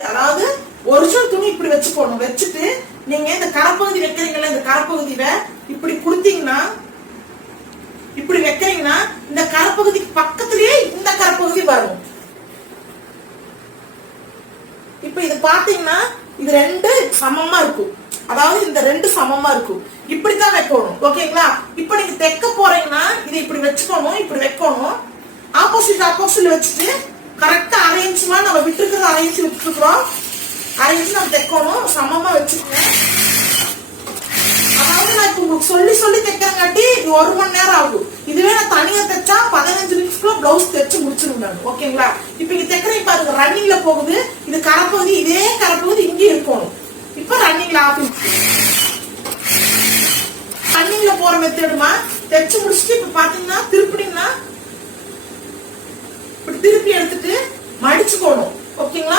அதாவது ஒரிஜினல் துணி இப்படி வச்சு போடணும். வச்சுட்டு நீங்க இந்த கரப்பகுதி வைக்கிறீங்களா, இந்த கரப்பகுதியில இப்படி குடுத்தீங்கன்னா, இப்படி வைக்கிறீங்கன்னா இந்த கரப்பகுதிக்கு பக்கத்திலேயே இந்த கரப்பகுதி வரும். இப்ப இது பாத்தீங்கன்னா இது ரெண்டு சமமா இருக்கும். அதாவது இந்த ரெண்டு சமமா இருக்கும். இப்படித்தான் வைக்கணும். ஓகேங்களா? இப்ப நீங்க தைக்க போறீங்கன்னா இதை இப்படி வச்சுக்கணும், இப்படி வைக்கணும். ஆப்போசிட் வச்சுட்டு கரெக்டா அரேஞ்ச்மா நம்ம விட்டுருக்கிறது அரேஞ்ச் விட்டுருக்கிறோம். அரேஞ்ச் நம்ம தைக்கணும். சமமா வச்சுக்கோங்க. அதாவது நான் இப்ப உங்களுக்கு சொல்லி தைக்கிறங்காட்டி 1 மணி நேரம் ஆகும். இதுவே நான் தனியா தைச்சா 15 நிமிஷத்துக்குள்ள பிளவுஸ் தைச்சு முடிச்சிருந்தாங்க. ஓகேங்களா? இப்ப இங்க தைக்கிறீங்க பாருங்க, ரன்னிங்ல போகுது. இது கரப்பகுதி, இதே கரப்பகுதி இங்கே இருக்கணும். இப்ப ரன்னிங்ல ரன்னிங்ல போற மெத்தடுமா தைச்சு முடிச்சுட்டு இப்ப பாத்தீங்கன்னா திருப்பினீங்கன்னா இப்படி திருப்பி எடுத்துட்டு மடிச்சுக்கணும். ஓகேங்களா?